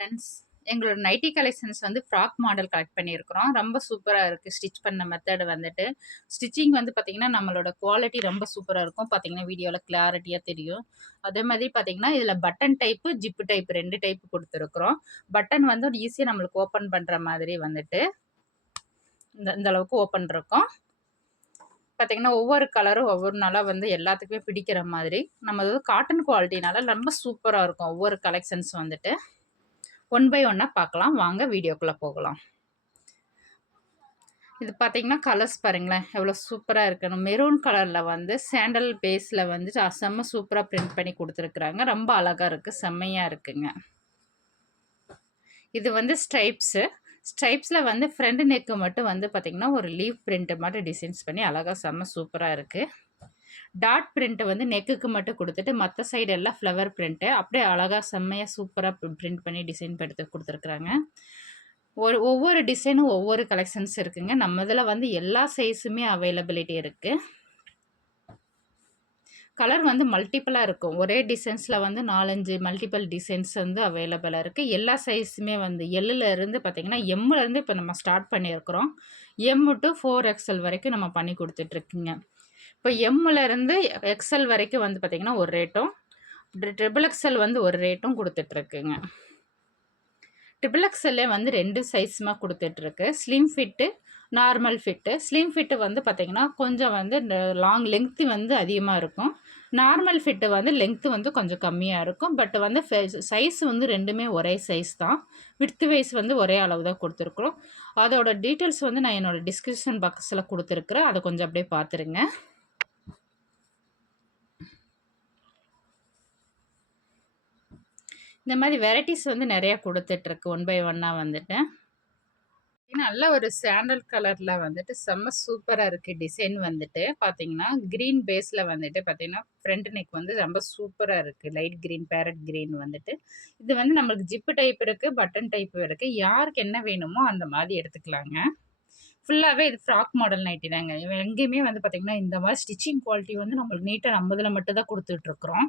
Friends, எங்களோட nightie collections வந்து frock model collect பண்ணியிருக்கிறோம். ரொம்ப சூப்பரா இருக்கு. ஸ்டிச் பண்ண மெத்தட் வந்துட்டு. ஸ்டிச்சிங் வந்து பார்த்தீங்கன்னா, நம்மளோட குவாலிட்டி ரொம்ப சூப்பரா இருக்கும். பார்த்தீங்கன்னா, வீடியோல கிளாரிட்டியா தெரியும். அதே மாதிரி பார்த்தீங்கன்னா, இதில button type, zip type 2 type குடுத்துருக்குறோம். பட்டன் வந்து ஈஸியா நம்மளுக்கு ஓப்பன் பண்ற மாதிரி வந்துட்டு, இந்த இந்த அளவுக்கு ஓப்பன் இருக்கும். பார்த்தீங்கன்னா, ஒவ்வொரு கலரும் ஒவ்வொரு நாளா வந்து எல்லாத்துக்குமே பிடிக்கிற மாதிரி, நம்மளது காட்டன் குவாலிட்டினால ரொம்ப சூப்பரா இருக்கும். ஒவ்வொரு கலெக்ஷன்ஸ் வந்துட்டு. ஒன் பை ஒன்னா பார்க்கலாம். வாங்க வீடியோக்குள்ள போகலாம். இது பார்த்தீங்கன்னா, கலர்ஸ் பாருங்களேன். எவ்வளோ சூப்பரா இருக்குன்னு. மெரூன் கலர்ல வந்து சாண்டல் பேஸ்ல வந்துட்டு செம்ம சூப்பரா பிரிண்ட் பண்ணி குடுத்துருக்குறாங்க. ரொம்ப அழகா இருக்கு. செம்மையா இருக்குங்க. இது வந்து ஸ்ட்ரைப்ஸு. ஸ்ட்ரைப்ஸ்ல வந்து ஃப்ரண்ட் நெக் மட்டும் வந்து பார்த்தீங்கன்னா, ஒரு லீவ் பிரிண்ட் மாட்டம் டிசைன்ஸ் பண்ணி அழகா செம்ம சூப்பரா இருக்கு. டாட் பிரிண்ட் வந்து நெக்குக்கு மட்டும் குடுத்துட்டு, மத்த சைடு எல்லாம் ஃப்ளவர் பிரிண்ட். அப்படியே அழகா செம்மையா சூப்பரா பிரிண்ட் பண்ணி டிசைன் எடுத்து குடுத்துருக்குறாங்க. ஒவ்வொரு டிசைனும் ஒவ்வொரு கலெக்ஷன்ஸ் இருக்குங்க. நம்ம இதில வந்து எல்லா சைஸுமே அவைலபிலிட்டி இருக்கு. கலர் வந்து மல்டிபிளா இருக்கும். ஒரே டிசைன்ஸ்ல வந்து 4, 5 மல்டிபிள் டிசைன்ஸ் வந்து அவைலபிளா இருக்கு. எல்லா சைஸுமே வந்து எல்லுல இருந்து பார்த்தீங்கன்னா, எம்ல இருந்து இப்ப நம்ம ஸ்டார்ட் பண்ணியிருக்கிறோம். எம் டூ 4XL வரைக்கும் நம்ம பண்ணி குடுத்துட்டுருக்குங்க. இப்ப எம்ல இருந்து எக்ஸ்எல் வரைக்கும் வந்து பார்த்தீங்கன்னா, ஒரு ரேட்டும், ட்ரிபிள் எக்ஸ்எல் வந்து ஒரு ரேட்டும் குடுத்துட்டுருக்குங்க. ட்ரிபிள் எக்ஸ்எல்லே வந்து 2 சைஸுமா குடுத்துட்டுருக்கு. Slim fit, normal fit. Slim fit வந்து பார்த்தீங்கன்னா, கொஞ்சம் வந்து இந்த லெங்த் வந்து அதிகமா இருக்கும். நார்மல் ஃபிட்டு வந்து லெங்த் வந்து கொஞ்சம் கம்மியா இருக்கும். பட் வந்து சைஸ் வந்து 2மே ஒரே சைஸ் தான். விட்த் வைஸ் வந்து ஒரே அளவு தான் குடுத்துருக்குறோம். அதோட டீட்டெயில்ஸ் வந்து நான் என்னோட டிஸ்கிரிப்ஷன் பாக்ஸ்ல குடுத்துருக்குறேன். அத கொஞ்சம் அப்படியே பார்த்துருங்க. இந்த மாரி வெரைட்டீஸ் வந்து நெறையா குடுத்துட்டுருக்கு. ஒன் பை ஒன்னா வந்துட்டு. நல்ல ஒரு சாண்டல் கலர்ல வந்துட்டு செம்ம சூப்பரா இருக்கு. டிசைன் வந்துட்டு பார்த்தீங்கன்னா, கிரீன் பேஸ்ல வந்துட்டு பார்த்தீங்கன்னா, ஃப்ரண்ட் நெக் வந்து ரொம்ப சூப்பரா இருக்கு. லைட் கிரீன், பேரட் கிரீன் வந்துட்டு. இது வந்து நம்மளுக்கு ஜிப் டைப் இருக்கு, பட்டன் டைப் இருக்கு. யாருக்கு என்ன வேணுமோ அந்த மாரி எடுத்துக்கலாங்க. ஃபுல்லாவே இது ஃப்ராக் மாடல் நைட்டி தாங்க. எங்கேயுமே வந்து பார்த்தீங்கன்னா, இந்த மாரி ஸ்டிச்சிங் குவாலிட்டி வந்து நம்மளுக்கு நீட்டா நம்ம இதில மட்டும் தான் குடுத்துட்டுருக்குறோம்.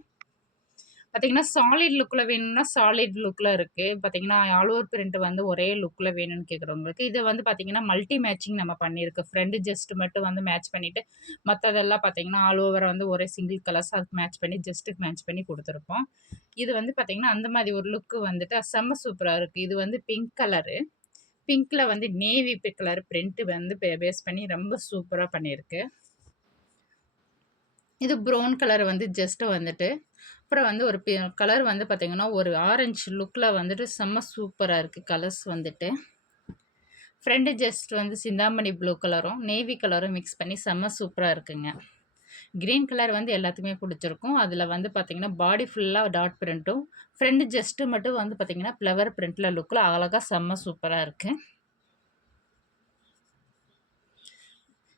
பார்த்தீங்கன்னா, சாலிட் லுக்ல வேணும்னா, சாலிட் லுக்ல இருக்கு. பார்த்தீங்கன்னா, ஆல் ஓவர் பிரிண்ட் வந்து ஒரே லுக்ல வேணும்னு கேட்குறவங்களுக்கு, இது வந்து பார்த்தீங்கன்னா, மல்டி மேட்சிங் நம்ம பண்ணியிருக்கு. ஃப்ரண்ட் ஜஸ்ட் மட்டும் வந்து மேட்ச் பண்ணிட்டு, மத்ததெல்லாம் பார்த்தீங்கன்னா, ஆல் ஓவர் வந்து ஒரே சிங்கிள் கலர்ஸா அதுக்கு மேட்ச் பண்ணி, ஜஸ்ட்டுக்கு மேட்ச் பண்ணி குடுத்துருப்போம். இது வந்து பார்த்தீங்கன்னா, அந்த மாரி ஒரு லுக் வந்துட்டு செம்ம சூப்பரா இருக்கு. இது வந்து பிங்க் கலரு. பிங்க்ல வந்து நேவி கலர் பிரிண்ட் வந்து பேஸ் பண்ணி ரொம்ப சூப்பரா பண்ணியிருக்கு. இது ப்ரவுன் கலர் வந்து ஜஸ்ட் வந்துட்டு, அப்புறம் வந்து ஒரு கலர் வந்து பார்த்தீங்கன்னா, ஒரு ஆரஞ்சு லுக்ல வந்துட்டு செம்ம சூப்பரா இருக்கு கலர்ஸ் வந்துட்டு. ஃப்ரண்ட் ஜஸ்ட் வந்து சிந்தாமணி ப்ளூ கலரும், நேவி கலரும் மிக்ஸ் பண்ணி செம்ம சூப்பரா இருக்குங்க. கிரீன் கலர் வந்து எல்லாத்துக்குமே பிடிச்சிருக்கும். அதில வந்து பார்த்தீங்கன்னா, பாடி ஃபுல்லா டாட் பிரிண்ட்டும், ஃப்ரண்ட் ஜஸ்ட் மட்டும் வந்து பார்த்தீங்கன்னா, ஃப்ளவர் பிரிண்ட்ல லுக்ல அழகா செம்ம சூப்பரா இருக்கு.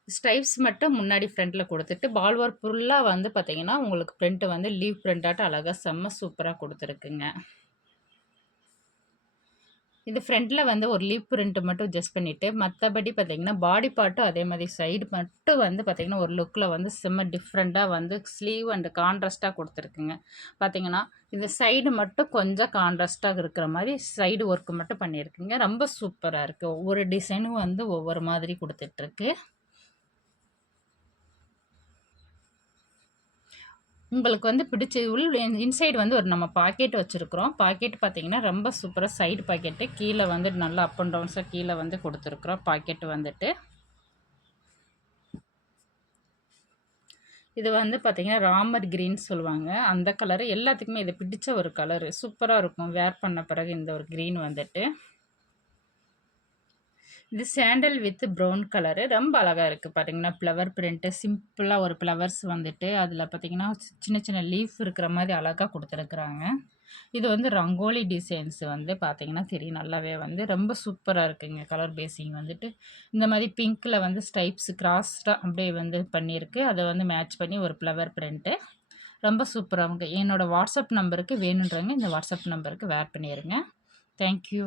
ஸ்ட்ரைப்ஸ் மட்டும் முன்னாடி ஃப்ரண்ட்ல குடுத்துட்டு, பால் ஒர்க் ஃபுல்லா வந்து பார்த்தீங்கன்னா, உங்களுக்கு பிரிண்ட் வந்து லீவ் பிரிண்டாட்டம் அழகா செம்ம சூப்பரா குடுத்துருக்குங்க. இது ஃப்ரண்ட்ல வந்து ஒரு லீப் பிரிண்ட் மட்டும் ஜஸ்ட் பண்ணிட்டு, மத்தபடி பார்த்தீங்கன்னா, பாடி பார்ட்டும் அதே மாரி சைடு மட்டும் வந்து பார்த்தீங்கன்னா, ஒரு லுக்ல வந்து செம்ம டிஃப்ரெண்ட்டா வந்து ஸ்லீவ் அண்ட் கான்ட்ராஸ்ட்டா குடுத்துருக்குங்க. பார்த்தீங்கன்னா, இந்த சைடு மட்டும் கொஞ்சம் கான்ட்ராஸ்ட்டா இருக்கிற மாரி சைடு ஒர்க் மட்டும் பண்ணியிருக்குங்க. ரொம்ப சூப்பரா இருக்கு. ஒவ்வொரு டிசைனும் வந்து ஒவ்வொரு மாதிரி குடுத்துட்டுருக்கு. உங்களுக்கு வந்து பிடிச்ச இன்சைடு வந்து ஒரு நம்ம பாக்கெட் வச்சிருக்கிறோம். பாக்கெட் பார்த்தீங்கன்னா, ரொம்ப சூப்பரா சைடு பாக்கெட்டு. கீழ வந்து நல்லா அப் அண்ட் டவுன்ஸா கீழ வந்து குடுத்துருக்குறோம் பாக்கெட் வந்துட்டு. இது வந்து பார்த்தீங்கன்னா, ராமர் கிரீன் சொல்லுவாங்க. அந்த கலரு எல்லாத்துக்குமே இது பிடிச்ச ஒரு கலரு. சூப்பரா இருக்கும். வேர் பண்ண பிறகு இந்த ஒரு கிரீன் வந்துட்டு. இது சாண்டல் வித் ப்ரவுன் கலரு. ரொம்ப அழகா இருக்கு பாத்தீங்கன்னா, ஃப்ளவர் பிரிண்ட்டு சிம்பிளா ஒரு ஃப்ளவர்ஸ் வந்துட்டு, அதில பார்த்தீங்கன்னா, சின்ன சின்ன லீஃப் இருக்கிற மாரி அழகா குடுத்துருக்குறாங்க. இது வந்து ரங்கோலி டிசைன்ஸ் வந்து பார்த்தீங்கன்னா தெரியும். நல்லாவே வந்து ரொம்ப சூப்பரா இருக்குங்க. கலர் பேசிங் வந்துட்டு. இந்த மாரி பிங்க்ல வந்து ஸ்ட்ரைப்ஸ் கிராஸ்டா அப்படியே வந்து பண்ணியிருக்கு. அத வந்து மேட்ச் பண்ணி ஒரு ஃப்ளவர் பிரிண்ட்டு. ரொம்ப சூப்பரா என்னோட வாட்ஸ்அப் நம்பருக்கு வேணுன்றவங்க இந்த வாட்ஸ்அப் நம்பருக்கு வேர் பண்ணிருங்க. Thank you.